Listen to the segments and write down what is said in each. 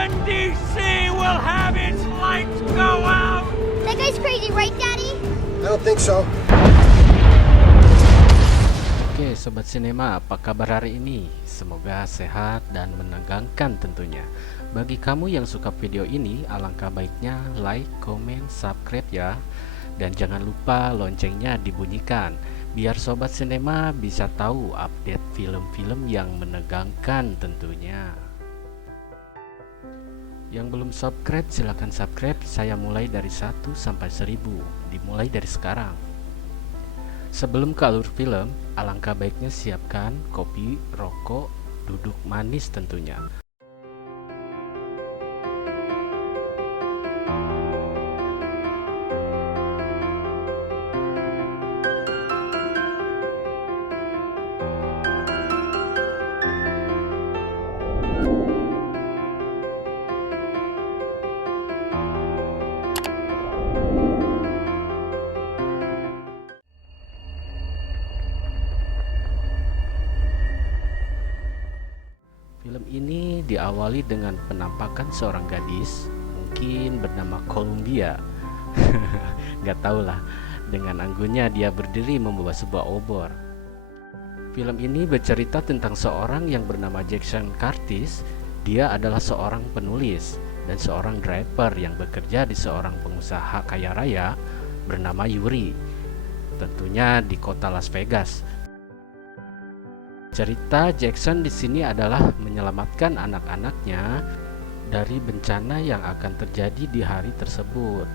Gotham DC will have its lights go out! That guy's crazy, right, Daddy? I don't think so. Oke Sobat Sinema, apa kabar hari ini? Semoga sehat dan menegangkan tentunya. Bagi kamu yang suka video ini, alangkah baiknya like, comment, subscribe ya. Dan jangan lupa loncengnya dibunyikan, biar Sobat Sinema bisa tahu update film-film yang menegangkan tentunya. Yang belum subscribe silahkan subscribe. Saya mulai dari 1 sampai 1000, dimulai dari sekarang. Sebelum ke alur film, alangkah baiknya siapkan kopi, rokok, duduk manis tentunya. Film ini diawali dengan penampakan seorang gadis, mungkin bernama Columbia. Gak tau lah, dengan anggunnya dia berdiri membawa sebuah obor. Film ini bercerita tentang seorang yang bernama Jackson Curtis. Dia adalah seorang penulis dan seorang driver yang bekerja di seorang pengusaha kaya raya bernama Yuri, tentunya di kota Las Vegas. Cerita Jackson di sini adalah menyelamatkan anak-anaknya dari bencana yang akan terjadi di hari tersebut.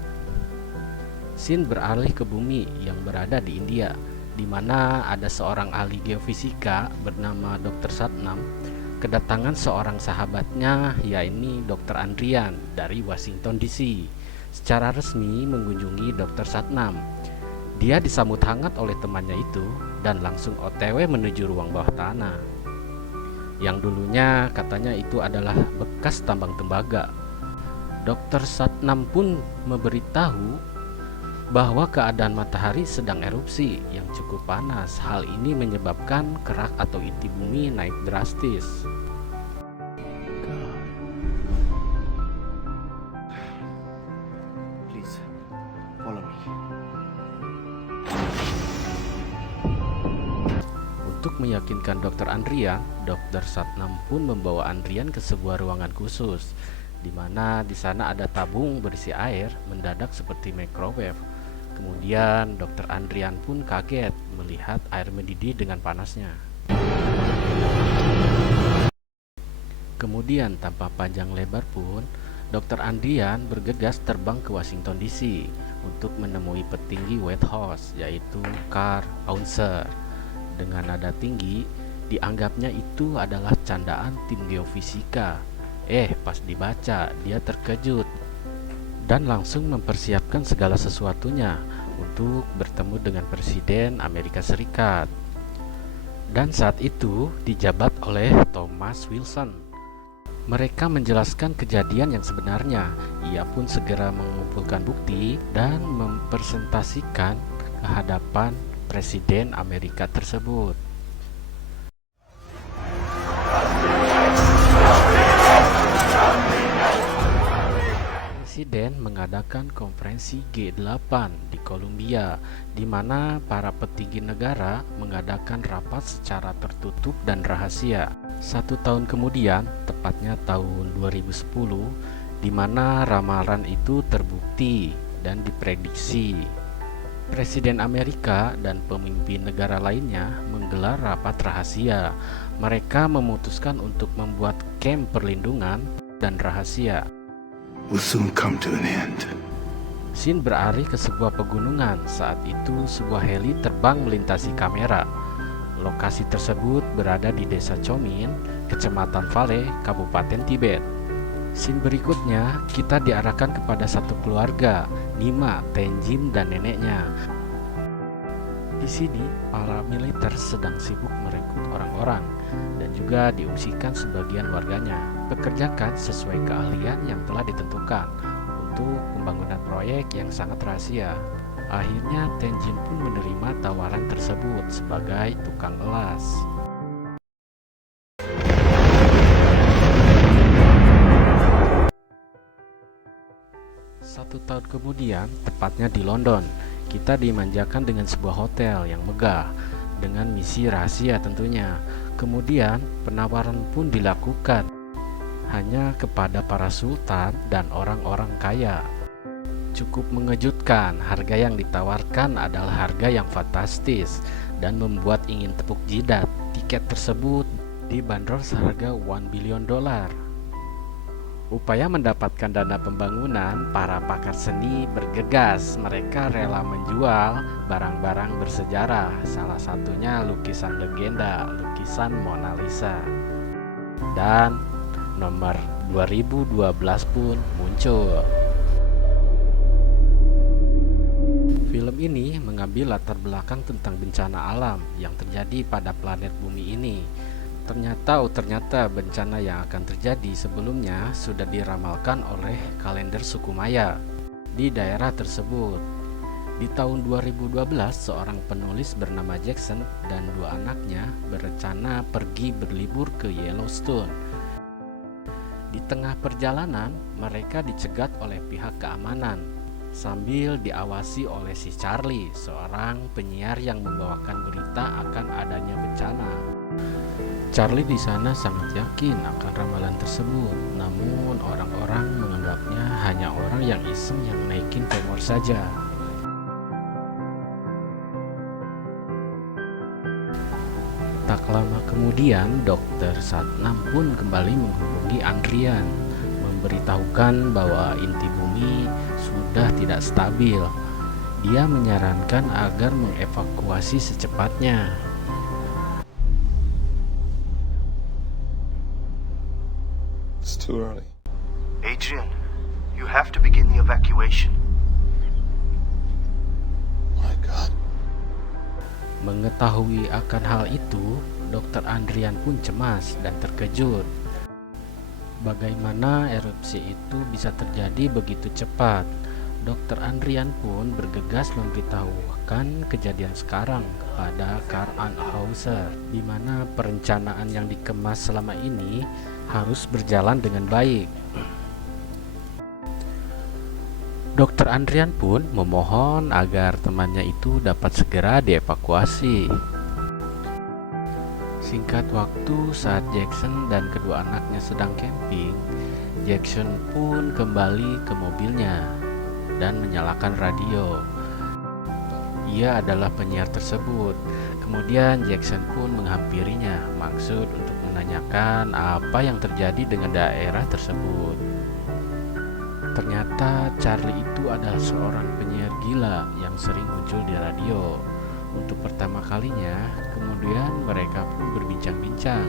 Scene beralih ke bumi yang berada di India, di mana ada seorang ahli geofisika bernama Dr. Satnam kedatangan seorang sahabatnya, yaitu Dr. Andrian dari Washington DC, secara resmi mengunjungi Dr. Satnam. Dia disambut hangat oleh temannya itu dan langsung OTW menuju ruang bawah tanah, yang dulunya katanya itu adalah bekas tambang tembaga. Dr. Satnam pun memberitahu bahwa keadaan matahari sedang erupsi yang cukup panas. Hal ini menyebabkan kerak atau inti bumi naik drastis. Please, follow me. Untuk meyakinkan Dr. Andrian, Dr. Satnam pun membawa Andrian ke sebuah ruangan khusus, di mana di sana ada tabung berisi air mendadak seperti microwave. Kemudian Dr. Andrian pun kaget melihat air mendidih dengan panasnya. Kemudian tanpa panjang lebar pun, Dr. Andrian bergegas terbang ke Washington DC untuk menemui petinggi White House, yaitu Carl Aunser. Dengan nada tinggi, dianggapnya itu adalah candaan tim geofisika. Pas dibaca, dia terkejut dan langsung mempersiapkan segala sesuatunya untuk bertemu dengan Presiden Amerika Serikat. Dan saat itu dijabat oleh Thomas Wilson. Mereka menjelaskan kejadian yang sebenarnya. Ia pun segera mengumpulkan bukti dan mempresentasikan ke hadapan Presiden Amerika tersebut. Presiden mengadakan konferensi G8 di Columbia, di mana para petinggi negara mengadakan rapat secara tertutup dan rahasia. 1 tahun kemudian, tepatnya tahun 2010, di mana ramalan itu terbukti dan diprediksi. Presiden Amerika dan pemimpin negara lainnya menggelar rapat rahasia. Mereka memutuskan untuk membuat kamp perlindungan dan rahasia. Will soon come to an end. Scene beralih ke sebuah pegunungan. Saat itu sebuah heli terbang melintasi kamera. Lokasi tersebut berada di Desa Chomin, Kecamatan Vale, Kabupaten Tibet. Scene berikutnya kita diarahkan kepada satu keluarga, Nima, Tenjin, dan neneknya. Di sini para militer sedang sibuk merekrut orang-orang dan juga diungsikan sebagian warganya. Pekerjakan sesuai keahlian yang telah ditentukan untuk pembangunan proyek yang sangat rahasia. Akhirnya Tenjin pun menerima tawaran tersebut sebagai tukang elas. 1 tahun kemudian, tepatnya di London, kita dimanjakan dengan sebuah hotel yang megah dengan misi rahasia tentunya. Kemudian penawaran pun dilakukan hanya kepada para sultan dan orang-orang kaya. Cukup mengejutkan, harga yang ditawarkan adalah harga yang fantastis dan membuat ingin tepuk jidat. Tiket tersebut dibanderol seharga $1 billion. Upaya mendapatkan dana pembangunan, para pakar seni bergegas. Mereka rela menjual barang-barang bersejarah, salah satunya lukisan legenda, lukisan Mona Lisa. Dan nomor 2012 pun muncul. Film ini mengambil latar belakang tentang bencana alam yang terjadi pada planet bumi ini. Ternyata bencana yang akan terjadi sebelumnya sudah diramalkan oleh kalender suku Maya di daerah tersebut. Di tahun 2012, seorang penulis bernama Jackson dan 2 anaknya berencana pergi berlibur ke Yellowstone. Di tengah perjalanan, mereka dicegat oleh pihak keamanan sambil diawasi oleh si Charlie, seorang penyiar yang membawakan berita akan adanya bencana. Charlie di sana sangat yakin akan ramalan tersebut, namun orang-orang menganggapnya hanya orang yang iseng yang naikin pamor saja. Tak lama kemudian, Dr. Satnam pun kembali menghubungi Andrian, memberitahukan bahwa inti bumi sudah tidak stabil. Dia menyarankan agar mengevakuasi secepatnya. It's too early. Adrian, you have to begin the evacuation. My God. Mengetahui akan hal itu, Dr. Andrian pun cemas dan terkejut. Bagaimana erupsi itu bisa terjadi begitu cepat? Dr. Andrian pun bergegas memberitahukan kejadian sekarang kepada Karl Anheuser, di mana perencanaan yang dikemas selama ini harus berjalan dengan baik. Dr. Andrian pun memohon agar temannya itu dapat segera dievakuasi. Singkat waktu, saat Jackson dan kedua anaknya sedang camping, Jackson pun kembali ke mobilnya dan menyalakan radio. Ia adalah penyiar tersebut. Kemudian Jackson pun menghampirinya, maksud untuk menanyakan apa yang terjadi dengan daerah tersebut. Ternyata Charlie itu adalah seorang penyiar gila yang sering muncul di radio. Untuk pertama kalinya, kemudian mereka pun berbincang-bincang.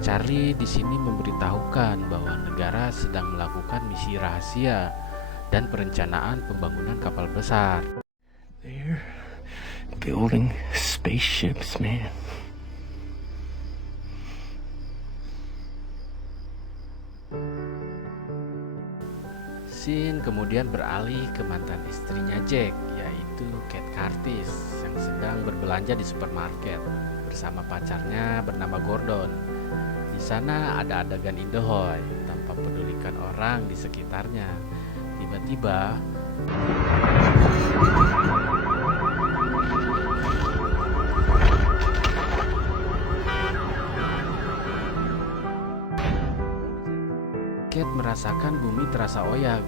Charlie di sini memberitahukan bahwa negara sedang melakukan misi rahasia dan perencanaan pembangunan kapal besar. They're building spaceships, man. Scene kemudian beralih ke mantan istrinya Jack, yaitu Kate Curtis, yang sedang berbelanja di supermarket bersama pacarnya bernama Gordon. Di sana ada adegan Indahoy tanpa pedulikan orang di sekitarnya. Tiba-tiba Kate merasakan bumi terasa oyak.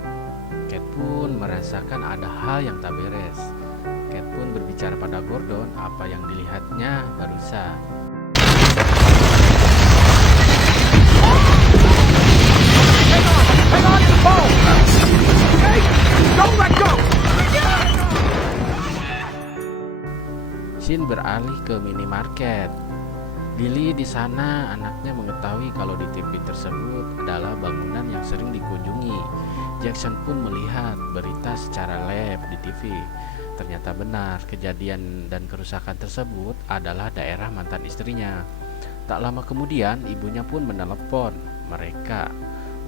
Kate pun merasakan ada hal yang tak beres. Kate pun berbicara pada Gordon apa yang dilihatnya barusan. Hang on to the phone! Okay? Don't let go! Scene beralih ke minimarket. Lily di sana, anaknya mengetahui kalau di TV tersebut adalah bangunan yang sering dikunjungi. Jackson pun melihat berita secara live di TV. Ternyata benar, kejadian dan kerusakan tersebut adalah daerah mantan istrinya. Tak lama kemudian, ibunya pun menelepon mereka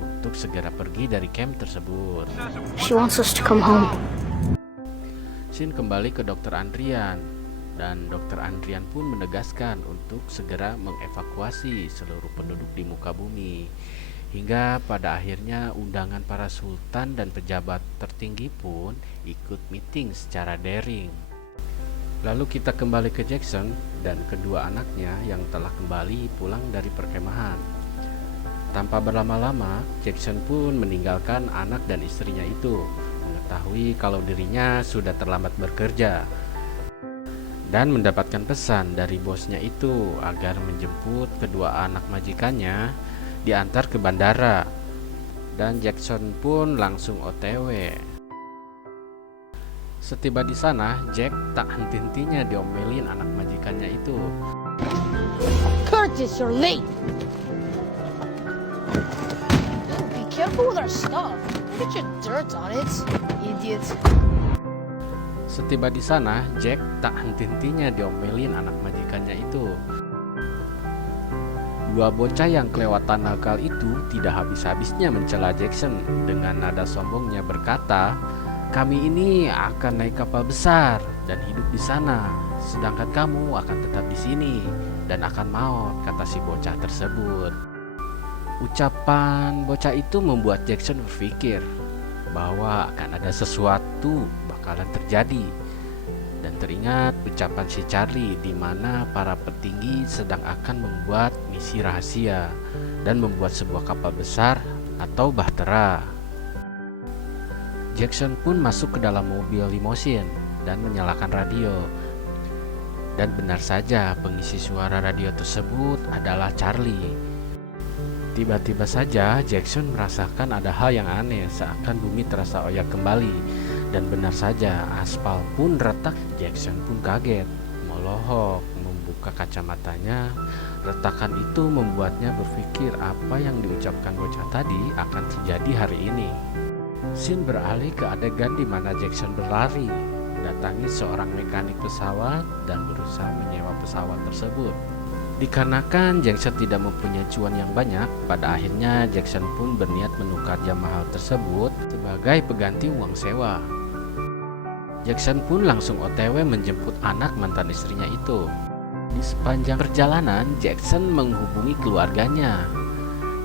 untuk segera pergi dari camp tersebut. She wants us to come home. Scene kembali ke Dr. Andrian, dan Dr. Andrian pun menegaskan untuk segera mengevakuasi seluruh penduduk di muka bumi. Hingga pada akhirnya undangan para sultan dan pejabat tertinggi pun ikut meeting secara daring. Lalu kita kembali ke Jackson dan kedua anaknya yang telah kembali pulang dari perkemahan. Tanpa berlama-lama, Jackson pun meninggalkan anak dan istrinya itu, mengetahui kalau dirinya sudah terlambat bekerja, dan mendapatkan pesan dari bosnya itu agar menjemput kedua anak majikannya diantar ke bandara, dan Jackson pun langsung OTW. Setiba di sana, Jack tak henti-hentinya diomelin anak majikannya itu. Curtis, you're late. Be careful with our stuff. Get your dirt on it, idiot. Setiba di sana, Jack tak henti-hentinya diomelin anak majikannya itu. Dua bocah yang kelewatan nakal itu tidak habis-habisnya mencela Jackson dengan nada sombongnya berkata, "Kami ini akan naik kapal besar dan hidup di sana, sedangkan kamu akan tetap di sini dan akan maut," kata si bocah tersebut. Ucapan bocah itu membuat Jackson berpikir bahwa akan ada sesuatu bakalan terjadi. Dan teringat ucapan si Charlie di mana para petinggi sedang akan membuat misi rahasia dan membuat sebuah kapal besar atau bahtera. Jackson pun masuk ke dalam mobil limosin dan menyalakan radio. Dan benar saja pengisi suara radio tersebut adalah Charlie. Tiba-tiba saja Jackson merasakan ada hal yang aneh, seakan bumi terasa oyak kembali. Dan benar saja, aspal pun retak. Jackson pun kaget, melohok, membuka kacamatanya. Retakan itu membuatnya berpikir apa yang diucapkan bocah tadi akan terjadi hari ini. Scene beralih ke adegan di mana Jackson berlari, mendatangi seorang mekanik pesawat dan berusaha menyewa pesawat tersebut. Dikarenakan Jackson tidak mempunyai cuan yang banyak, pada akhirnya Jackson pun berniat menukar jam mahal tersebut sebagai pengganti uang sewa. Jackson pun langsung OTW menjemput anak mantan istrinya itu. Di sepanjang perjalanan, Jackson menghubungi keluarganya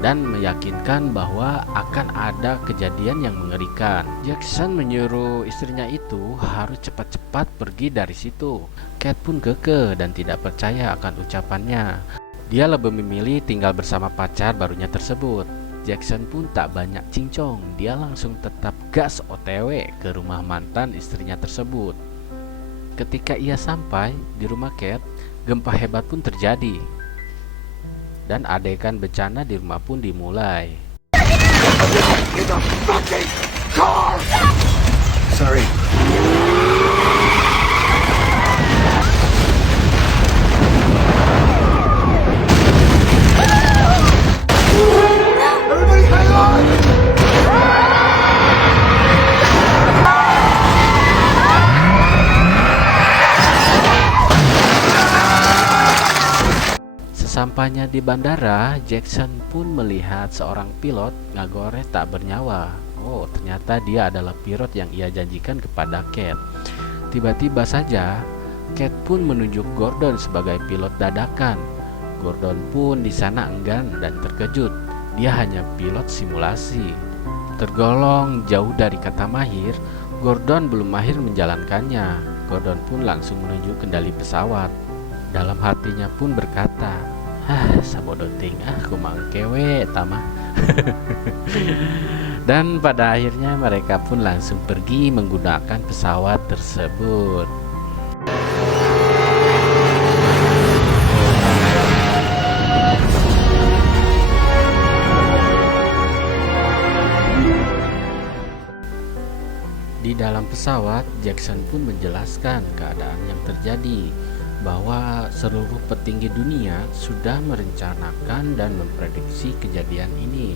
dan meyakinkan bahwa akan ada kejadian yang mengerikan. Jackson menyuruh istrinya itu harus cepat-cepat pergi dari situ. Kate pun kekeh dan tidak percaya akan ucapannya. Dia lebih memilih tinggal bersama pacar barunya tersebut. Jackson pun tak banyak cincong, dia langsung tetap gas OTW ke rumah mantan istrinya tersebut. Ketika ia sampai di rumah Kate, gempa hebat pun terjadi. Dan adegan bencana di rumah pun dimulai. Sorry. Everybody hang on! Sesampainya di bandara, Jackson pun melihat seorang pilot ngagore tak bernyawa. Oh, ternyata dia adalah pilot yang ia janjikan kepada Kate. Tiba-tiba saja, Kate pun menunjuk Gordon sebagai pilot dadakan. Gordon pun di sana enggan dan terkejut. Dia hanya pilot simulasi. Tergolong jauh dari kata mahir, Gordon belum mahir menjalankannya. Gordon pun langsung menunjuk kendali pesawat. Dalam hatinya pun berkata, sabodo ting, aku mangkewe tamah. Dan pada akhirnya mereka pun langsung pergi menggunakan pesawat tersebut. Di dalam pesawat, Jackson pun menjelaskan keadaan yang terjadi, bahwa seluruh petinggi dunia sudah merencanakan dan memprediksi kejadian ini.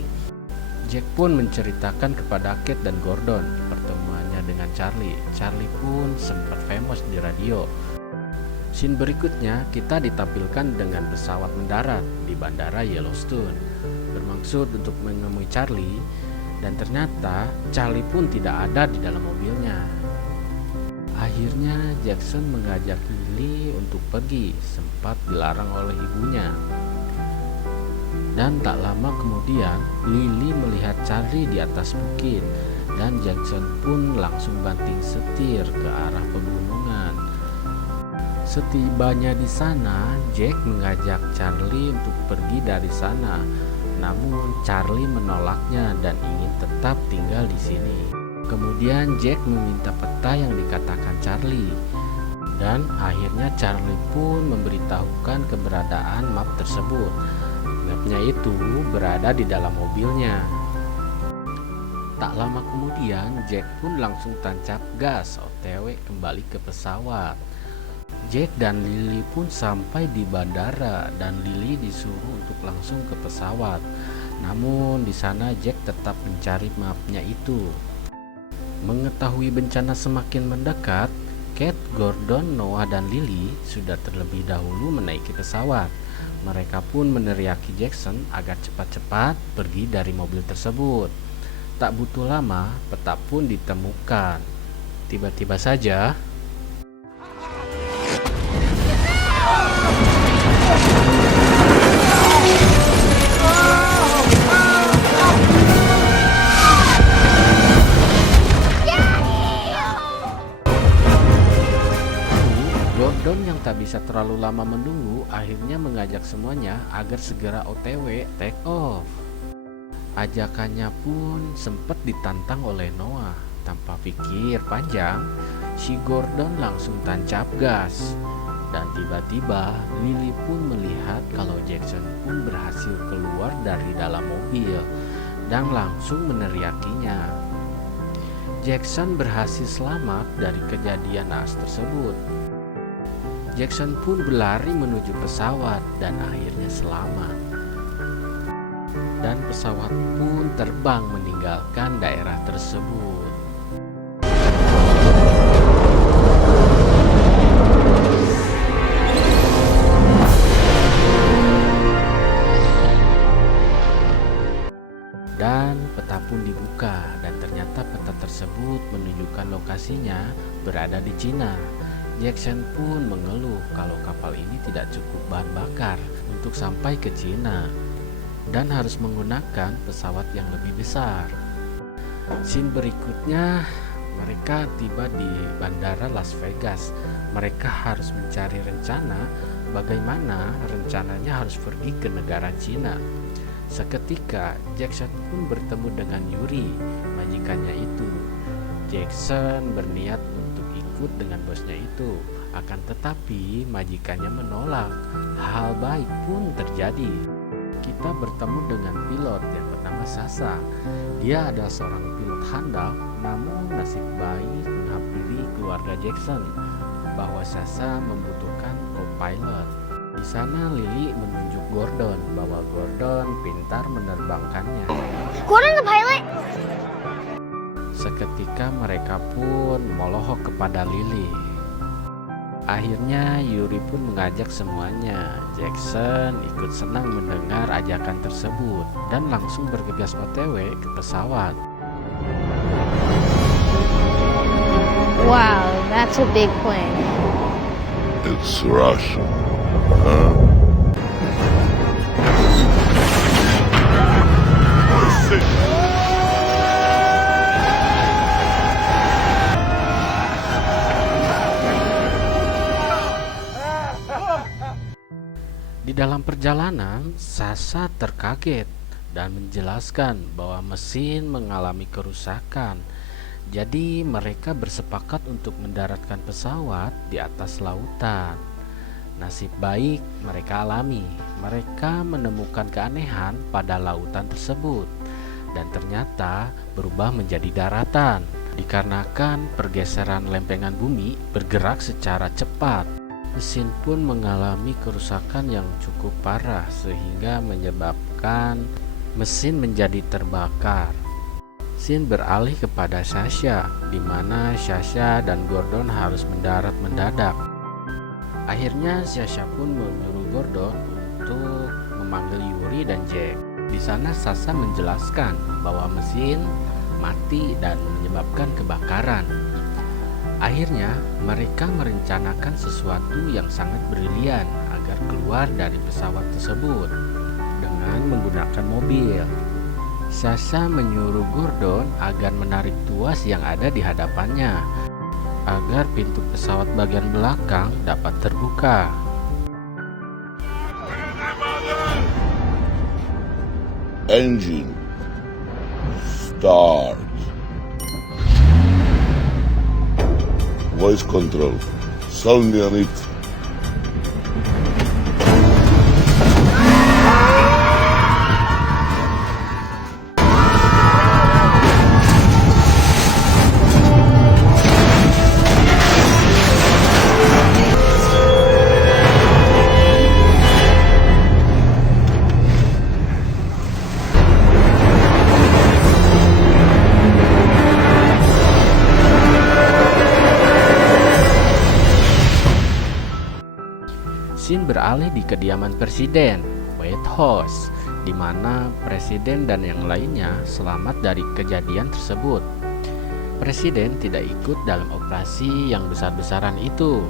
Jack pun menceritakan kepada Kate dan Gordon pertemuannya dengan Charlie. Charlie pun sempat famous di radio. Scene berikutnya kita ditampilkan dengan pesawat mendarat di bandara Yellowstone, bermaksud untuk menemui Charlie, dan ternyata Charlie pun tidak ada di dalam mobilnya. Akhirnya Jackson mengajak Lily untuk pergi, sempat dilarang oleh ibunya. Dan tak lama kemudian Lily melihat Charlie di atas bukit, dan Jackson pun langsung banting setir ke arah pegunungan. Setibanya di sana, Jack mengajak Charlie untuk pergi dari sana. Namun Charlie menolaknya dan ingin tetap tinggal di sini. Kemudian Jack meminta peta yang dikatakan Charlie, dan akhirnya Charlie pun memberitahukan keberadaan map tersebut. Mapnya itu berada di dalam mobilnya. Tak lama kemudian Jack pun langsung tancap gas OTW kembali ke pesawat. Jack dan Lily pun sampai di bandara dan Lily disuruh untuk langsung ke pesawat. Namun di sana Jack tetap mencari mapnya itu. Mengetahui bencana semakin mendekat, Kate, Gordon, Noah, dan Lily sudah terlebih dahulu menaiki pesawat. Mereka pun meneriaki Jackson agar cepat-cepat pergi dari mobil tersebut. Tak butuh lama, peta pun ditemukan. Tiba-tiba saja, Gordon yang tak bisa terlalu lama menunggu akhirnya mengajak semuanya agar segera OTW take off. Ajakannya pun sempat ditantang oleh Noah. Tanpa pikir panjang, si Gordon langsung tancap gas. Dan tiba-tiba Lily pun melihat kalau Jackson pun berhasil keluar dari dalam mobil dan langsung meneriakinya. Jackson berhasil selamat dari kejadian naas tersebut. Jackson pun berlari menuju pesawat dan akhirnya selamat. Dan pesawat pun terbang meninggalkan daerah tersebut. Dan peta pun dibuka dan ternyata peta tersebut menunjukkan lokasinya berada di Cina. Jackson pun mengeluh kalau kapal ini tidak cukup bahan bakar untuk sampai ke Cina dan harus menggunakan pesawat yang lebih besar. Scene berikutnya, mereka tiba di bandara Las Vegas. Mereka harus mencari rencana bagaimana rencananya harus pergi ke negara Cina. Seketika Jackson pun bertemu dengan Yuri, majikannya itu. Jackson berniat untuk ikut dengan bosnya itu, akan tetapi majikannya menolak. Hal baik pun terjadi. Kita bertemu dengan pilot yang bernama Sasha. Dia adalah seorang pilot handal, namun nasib baik menghampiri keluarga Jackson bahwa Sasha membutuhkan co-pilot. Di sana Lily menunjuk Gordon bahwa Gordon pintar menerbangkannya. Gordon the pilot? Seketika mereka pun melohok kepada Lily. Akhirnya Yuri pun mengajak semuanya. Jackson ikut senang mendengar ajakan tersebut dan langsung bergegas OTW ke pesawat. Wow, that's a big plane. It's Russia. Huh? Di dalam perjalanan, Sasha terkaget dan menjelaskan bahwa mesin mengalami kerusakan. Jadi mereka bersepakat untuk mendaratkan pesawat di atas lautan. Nasib baik mereka alami. Mereka menemukan keanehan pada lautan tersebut dan ternyata berubah menjadi daratan dikarenakan pergeseran lempengan bumi bergerak secara cepat. Mesin pun mengalami kerusakan yang cukup parah sehingga menyebabkan mesin menjadi terbakar. Scene beralih kepada Sasha, di mana Sasha dan Gordon harus mendarat mendadak. Akhirnya Sasha pun menyuruh Gordon untuk memanggil Yuri dan Jack. Di sana Sasha menjelaskan bahwa mesin mati dan menyebabkan kebakaran. Akhirnya mereka merencanakan sesuatu yang sangat brilian agar keluar dari pesawat tersebut. Dengan dengan menggunakan mobil. Sasha menyuruh Gordon agar menarik tuas yang ada di hadapannya agar pintu pesawat bagian belakang dapat terbuka. Engine start. Voice control. Sound unit. Scene beralih di kediaman Presiden, White House, di mana Presiden dan yang lainnya selamat dari kejadian tersebut. Presiden tidak ikut dalam operasi yang besar-besaran itu.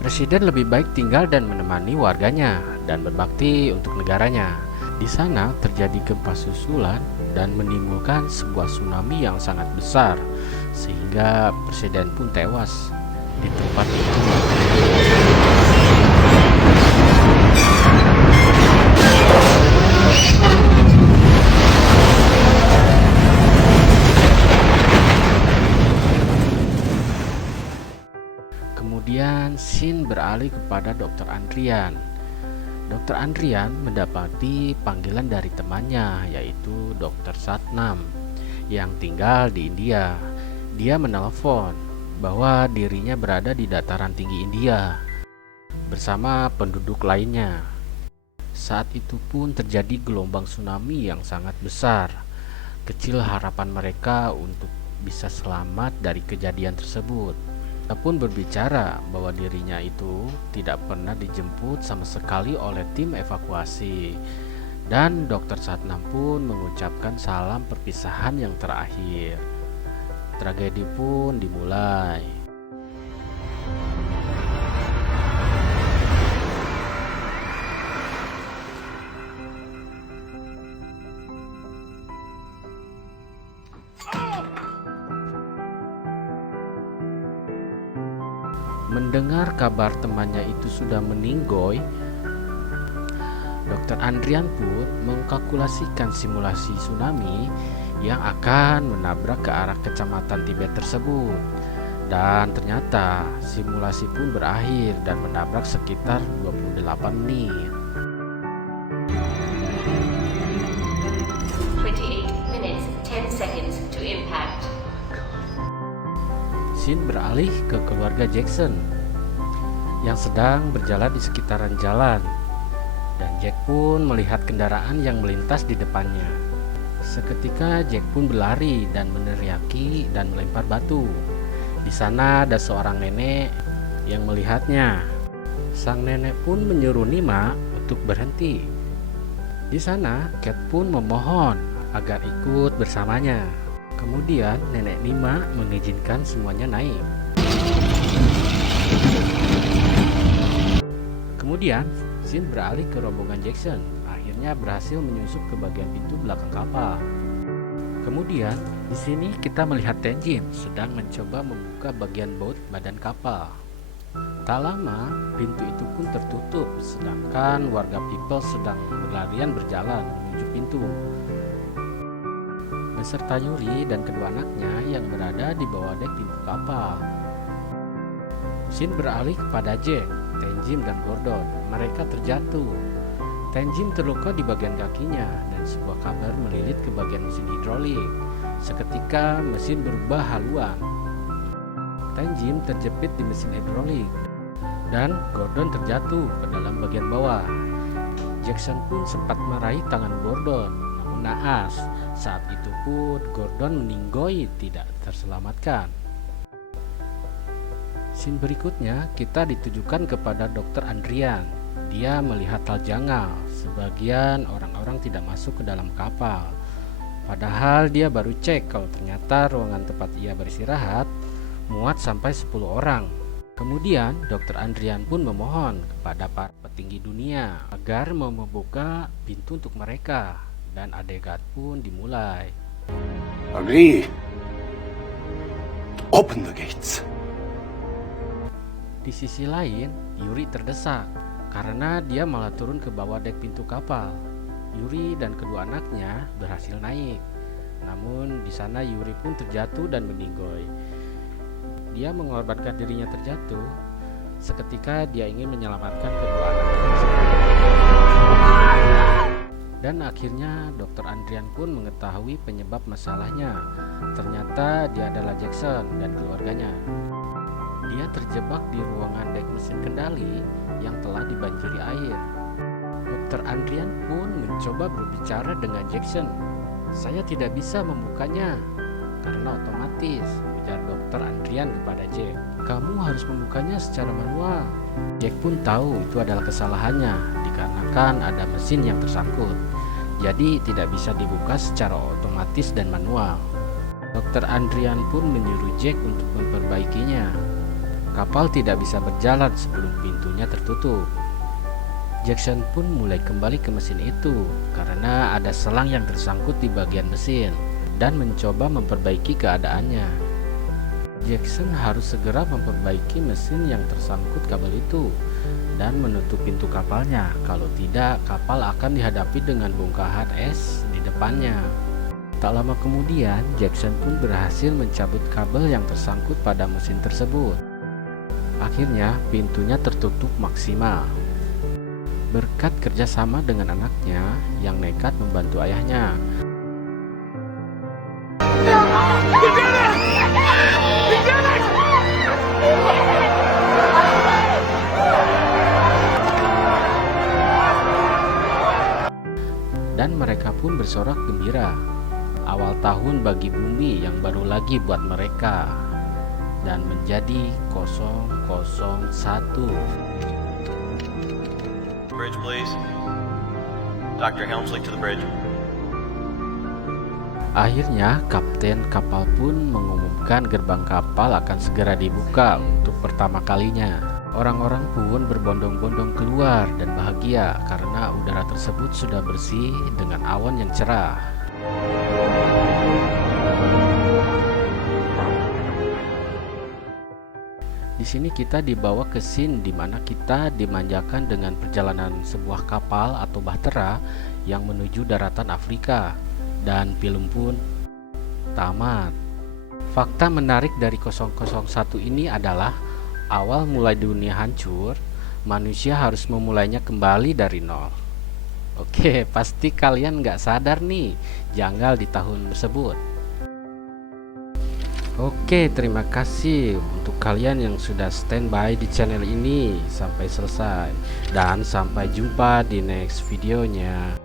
Presiden lebih baik tinggal dan menemani warganya dan berbakti untuk negaranya. Di sana terjadi gempa susulan dan menimbulkan sebuah tsunami yang sangat besar, sehingga Presiden pun tewas di tempat itu. Kemudian scene beralih kepada Dr. Andrian. Dr. Andrian mendapati panggilan dari temannya, yaitu Dr. Satnam yang tinggal di India. Dia menelpon bahwa dirinya berada di dataran tinggi India bersama penduduk lainnya. Saat itu pun terjadi gelombang tsunami yang sangat besar. Kecil harapan mereka untuk bisa selamat dari kejadian tersebut. Dia pun berbicara bahwa dirinya itu tidak pernah dijemput sama sekali oleh tim evakuasi. Dan Dr. Satnam pun mengucapkan salam perpisahan yang terakhir. Tragedi pun dimulai. Mendengar kabar temannya itu sudah meninggoy, Dr. Andrian pun mengkalkulasikan simulasi tsunami yang akan menabrak ke arah kecamatan Tibet tersebut. Dan ternyata simulasi pun berakhir dan menabrak sekitar 28 menit. 28 minutes 10 seconds to impact. Scene beralih ke keluarga Jackson yang sedang berjalan di sekitaran jalan, dan Jack pun melihat kendaraan yang melintas di depannya. Seketika Jack pun berlari dan meneriaki dan melempar batu. Di sana ada seorang nenek yang melihatnya. Sang nenek pun menyuruh Nima untuk berhenti. Di sana Cat pun memohon agar ikut bersamanya. Kemudian nenek Nima mengizinkan semuanya naik. Kemudian scene beralih ke rombongan Jackson. Akhirnya berhasil menyusup ke bagian pintu belakang kapal. Kemudian di sini kita melihat Tenjin sedang mencoba membuka bagian baut badan kapal. Tak lama pintu itu pun tertutup, sedangkan warga people sedang berlarian berjalan menuju pintu beserta Yuri dan kedua anaknya yang berada di bawah dek pintu kapal. Scene beralih kepada Jack, Tenjin dan Gordon. Mereka terjatuh. Tenjin terluka di bagian kakinya dan sebuah kabar melilit ke bagian mesin hidrolik. Seketika mesin berubah haluan. Tenjin terjepit di mesin hidrolik dan Gordon terjatuh ke dalam bagian bawah. Jackson pun sempat meraih tangan Gordon, namun naas. Saat itu pun Gordon meninggoy tidak terselamatkan. Scene berikutnya kita ditujukan kepada Dr. Andrian. Dia melihat hal janggal. Sebagian orang-orang tidak masuk ke dalam kapal. Padahal dia baru cek kalau ternyata ruangan tempat ia beristirahat muat sampai 10 orang. Kemudian Dr. Andrian pun memohon kepada para petinggi dunia agar mau membuka pintu untuk mereka, dan adegan pun dimulai. Agree. Open the gates. Di sisi lain, Yuri terdesak karena dia malah turun ke bawah dek pintu kapal. Yuri dan kedua anaknya berhasil naik. Namun di sana Yuri pun terjatuh dan meninggoy. Dia mengorbankan dirinya terjatuh. Seketika dia ingin menyelamatkan kedua anaknya tersebut. Dan akhirnya Dr. Andrian pun mengetahui penyebab masalahnya. Ternyata dia adalah Jackson dan keluarganya. Dia terjebak di ruangan dek mesin kendali yang telah dibanjiri air. Dr. Andrian pun mencoba berbicara dengan Jackson. "Saya tidak bisa membukanya karena otomatis," ujar Dr. Andrian kepada Jack. "Kamu harus membukanya secara manual." Jack pun tahu itu adalah kesalahannya dikarenakan ada mesin yang tersangkut. Jadi tidak bisa dibuka secara otomatis dan manual. Dr. Andrian pun menyuruh Jack untuk memperbaikinya. Kapal tidak bisa berjalan sebelum pintunya tertutup. Jackson pun mulai kembali ke mesin itu karena ada selang yang tersangkut di bagian mesin dan mencoba memperbaiki keadaannya. Jackson harus segera memperbaiki mesin yang tersangkut kabel itu dan menutup pintu kapalnya. Kalau tidak, kapal akan dihadapi dengan bongkahan es di depannya. Tak lama kemudian, Jackson pun berhasil mencabut kabel yang tersangkut pada mesin tersebut. Akhirnya, pintunya tertutup maksimal. Berkat kerjasama dengan anaknya yang nekat membantu ayahnya. Dan mereka pun bersorak gembira. Awal tahun bagi bumi yang baru lagi buat mereka. Dan menjadi 001. Bridge, please. Dr. Helmsley to the bridge. Akhirnya, kapten kapal pun mengumumkan gerbang kapal akan segera dibuka untuk pertama kalinya. Orang-orang pun berbondong-bondong keluar dan bahagia karena udara tersebut sudah bersih dengan awan yang cerah. Di sini kita dibawa ke scene di mana kita dimanjakan dengan perjalanan sebuah kapal atau bahtera yang menuju daratan Afrika, dan film pun tamat. Fakta menarik dari 001 ini adalah awal mulai dunia hancur, manusia harus memulainya kembali dari nol. Oke, pasti kalian nggak sadar nih janggal di tahun tersebut. Oke, terima kasih untuk kalian yang sudah standby di channel ini sampai selesai. Dan sampai jumpa di next videonya.